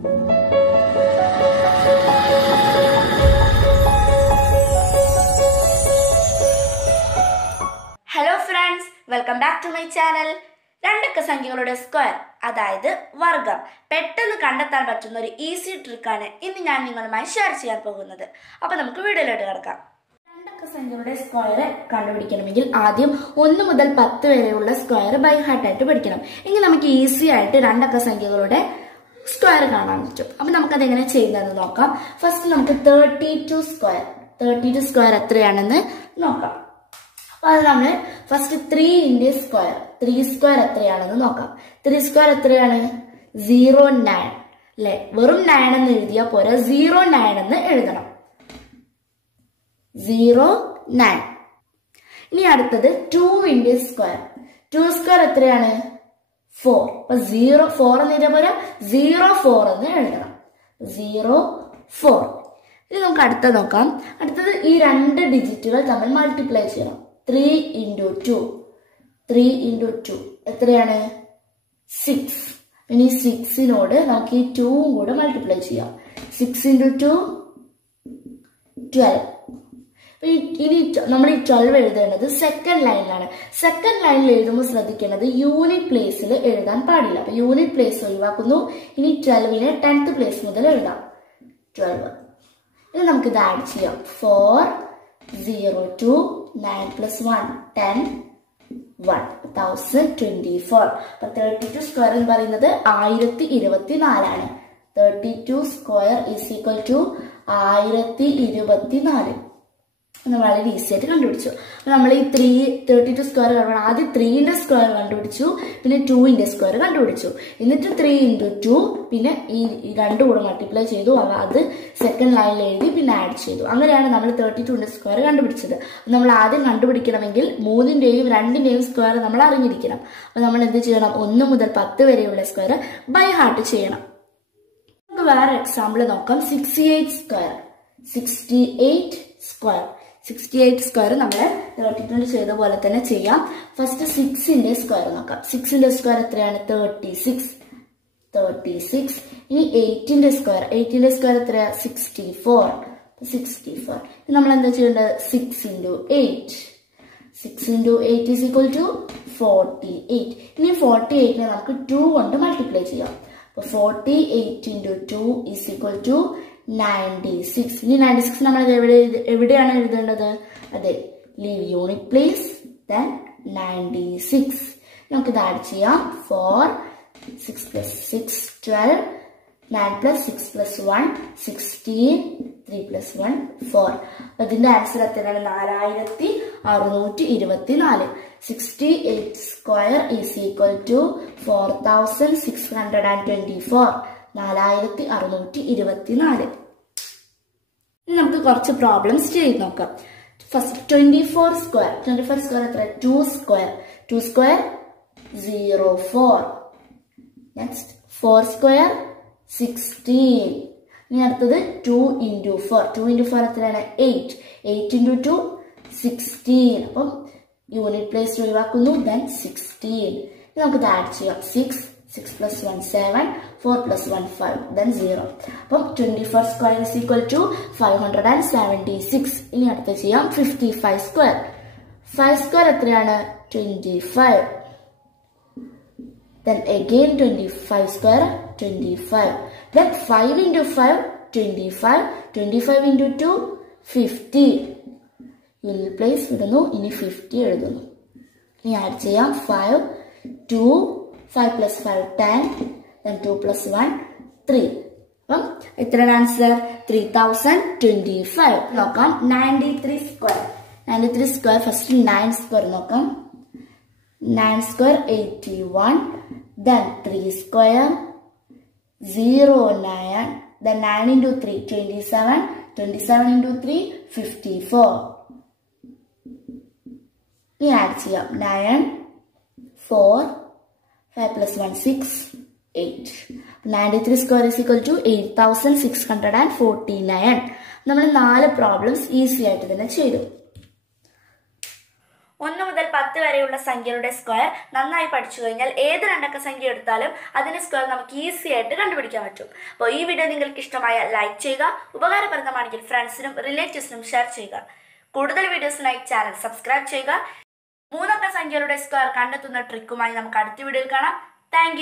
Hello friends, welcome back to my channel. രണ്ടക്ക സംഖ്യകളുടെ square അതായത് വർഗം പെട്ടെന്ന് കണ്ടെത്താൻ പറ്റുന്ന ഒരു ഈസി ട്രിക്കാണ് ഇന്ന് ഞാൻ നിങ്ങളുമായി ഷെയർ ചെയ്യാൻ പോകുന്നത്. അപ്പോൾ നമുക്ക് വീഡിയോയിലോട്ട് കിടക്കാം. രണ്ടക്ക സംഖ്യകളുടെ സ്ക്വയർ കണ്ടുപിടിക്കണമെങ്കിൽ ആദ്യം 1 മുതൽ 10 വരെയുള്ള സ്ക്വയർ ബൈ ഹാർട്ട് ആയിട്ട് പഠിക്കണം. എങ്കിൽ നമുക്ക് ഈസി ആയിട്ട് രണ്ടക്ക സംഖ്യകളുടെ സ്ക്വയർ കാണാൻ പറ്റും. അപ്പോൾ നമുക്കത് എങ്ങനെ ചെയ്യുന്നതെന്ന് നോക്കാം. ഫസ്റ്റ് നമുക്ക് 32 സ്ക്വയർ എത്രയാണെന്ന് നോക്കാം. അപ്പോൾ അത് നമ്മൾ ഫസ്റ്റ് 3 സ്ക്വയർ എത്രയാണെന്ന് നോക്കാം. 3 സ്ക്വയർ എത്രയാണ്? 09 അല്ലെ? വെറും 9 എന്ന് എഴുതിയാൽ പോരാ, 09 എന്ന് എഴുതണം. 09. ഇനി അടുത്തത് 2 സ്ക്വയർ എത്രയാണ്? 4. അപ്പൊ 4 എന്ന് എഴുതിയാൽ പോരാ, 04 എന്ന് എഴുതണം. 04. ഇനി നമുക്ക് അടുത്തത് നോക്കാം. അടുത്തത് ഈ 2 ഡിജിറ്റുകൾ തമ്മിൽ മൾട്ടിപ്ലൈ ചെയ്യണം. 3 into 2 എത്രയാണ്? 6. ഇനി 6നോട് നമുക്ക് ഈ 2 കൂടെ മൾട്ടിപ്ലൈ ചെയ്യാം. 6 into 2 12. ഇനി നമ്മൾ ഈ 12 എഴുതേണ്ടത് സെക്കൻഡ് ലൈനിലാണ്. സെക്കൻഡ് ലൈനിൽ എഴുതുമ്പോൾ ശ്രദ്ധിക്കേണ്ടത് യൂണിറ്റ് പ്ലേസിൽ എഴുതാൻ പാടില്ല. അപ്പൊ യൂണിറ്റ് പ്ലേസ് ഒഴിവാക്കുന്നു. ഇനി 12നെ 10th പ്ലേസ് മുതൽ എഴുതാം. 12. ഇനി നമുക്ക് ഇത് ആഡ് ചെയ്യാം. 4 0 2 9 plus 1 10 1024. അപ്പൊ 32 സ്ക്വയർ എന്ന് പറയുന്നത് 1024 ആണ്. 32 സ്ക്വയർ ഈസ് ഈക്വൽ ടു 1024. നമ്മൾ വളരെ ഈസി ആയിട്ട് കണ്ടുപിടിച്ചു. അപ്പൊ നമ്മൾ ഈ 32 സ്ക്വയർ കണ്ടുപിടിച്ചു. ആദ്യം 3 സ്ക്വയർ കണ്ടുപിടിച്ചു, പിന്നെ 2 സ്ക്വയർ കണ്ടുപിടിച്ചു. എന്നിട്ട് 3 into 2 പിന്നെ ഈ 2 കൂടെ മൾട്ടിപ്ലൈ ചെയ്തു. അത് സെക്കൻഡ് ലൈനിൽ എഴുതി പിന്നെ ആഡ് ചെയ്തു. അങ്ങനെയാണ് നമ്മൾ 32 സ്ക്വയർ കണ്ടുപിടിച്ചത്. നമ്മൾ ആദ്യം കണ്ടുപിടിക്കണമെങ്കിൽ 3ന്റെയും 2ന്റെയും സ്ക്വയർ നമ്മൾ അറിഞ്ഞിരിക്കണം. അപ്പൊ നമ്മൾ എന്ത് ചെയ്യണം? 1 മുതൽ 10 വരെയുള്ള സ്ക്വയർ ബൈ ഹാർട്ട് ചെയ്യണം. നമുക്ക് വേറെ എക്സാമ്പിൾ നോക്കാം. 68 സ്ക്വയർ നമ്മൾ 32 ചെയ്ത പോലെ തന്നെ ചെയ്യാം. ഫസ്റ്റ് 6ന്റെ സ്ക്വയർ നോക്കാം. 6ന്റെ സ്ക്വയർ എത്രയാണ്? 36. ഇനി 8ന്റെ സ്ക്വയർ എത്രയാ? 64. നമ്മൾ എന്താ ചെയ്യേണ്ടത്? 6 into 8 is equal to 48. ഇനി 48നെ നമുക്ക് 2 കൊണ്ട് മൾട്ടിപ്ലൈ ചെയ്യാം. അപ്പൊ 48 into 2 is equal to 96. ഇനി 96 നമ്മൾ എവിടെയാണ് എഴുതേണ്ടത്? അതെ, ലീവ് യൂണിറ്റ് പ്ലേസ്, then 96. നമുക്ക് ഇത് ആഡ് ചെയ്യാം. 4 6 plus 6 12 9 plus 6 plus 1 16 3 plus 1 4. അതിന്റെ ആൻസർ എത്രയാണ്? 4624. 68 സ്ക്വയർ ഈസ് ഈക്വൽ ടു 4624. 4624. ഇനി നമുക്ക് കുറച്ച് പ്രോബ്ലംസ് ചെയ്ത് നോക്കാം. ഫസ്റ്റ് 24 സ്ക്വയർ എത്ര? 2 സ്ക്വയർ 04. Next 4 square 16. ഇനി അടുത്തത് 2 into 4 എത്രയാണ്? 8 into 2 16. അപ്പം യൂണിറ്റ് പ്ലേസ് ഒഴിവാക്കുന്നു, then 16. നമുക്ക് ഇത് ആഡ് ചെയ്യാം. 6 plus 1 7 4 plus 1 5 then 0. അപ്പം 24 സ്ക്വയർ is equal to 576. ഇനി അടുത്ത ചെയ്യാം. 55 സ്ക്വയർ. 5 സ്ക്വയർ എത്രയാണ്? 25. then again 25 square 25. then 5 into 5 25 into 2 50. Unit place ഇടുന്നു. ഇനി 50 എഴുതുന്നു. ഇനി ആഡ് ചെയ്യാം. 5 2 5 plus 5 10 then 2 plus 1 3. അപ്പം എത്രയാണ് ആൻസർ? 3025. നോക്കാം. 93 സ്ക്വയർ ഫസ്റ്റ് 9 സ്ക്വയർ നോക്കാം. 9 square 81. then 3 square 09. then 9 into 3 27 into 3 54. ഇനി ആഡ് ചെയ്യാം. 9 4 5 plus 1 6 8. 93 square is equal to 8649. നമ്മൾ 4 പ്രോബ്ലംസ് ഈസി ആയിട്ട് തന്നെ ചെയ്തു. 1 മുതൽ 10 വരെയുള്ള സംഖ്യകളുടെ സ്ക്വയർ നന്നായി പഠിച്ചു കഴിഞ്ഞാൽ ഏത് രണ്ടക്ക സംഖ്യ എടുത്താലും അതിൻ്റെ സ്ക്വയർ നമുക്ക് ഈസി ആയിട്ട് കണ്ടുപിടിക്കാൻ പറ്റും. അപ്പോൾ ഈ വീഡിയോ നിങ്ങൾക്ക് ഇഷ്ടമായ ലൈക്ക് ചെയ്യുക, ഉപകാരപ്രദമാണെങ്കിൽ ഫ്രണ്ട്സിനും റിലേറ്റീവ്സിനും ഷെയർ ചെയ്യുക. കൂടുതൽ വീഡിയോസിനായി ചാനൽ സബ്സ്ക്രൈബ് ചെയ്യുക. 3 അക്ക സംഖ്യകളുടെ സ്ക്വയർ കണ്ടെത്തുന്ന ട്രിക്കുമായി നമുക്ക് അടുത്ത വീഡിയോയിൽ കാണാം. താങ്ക്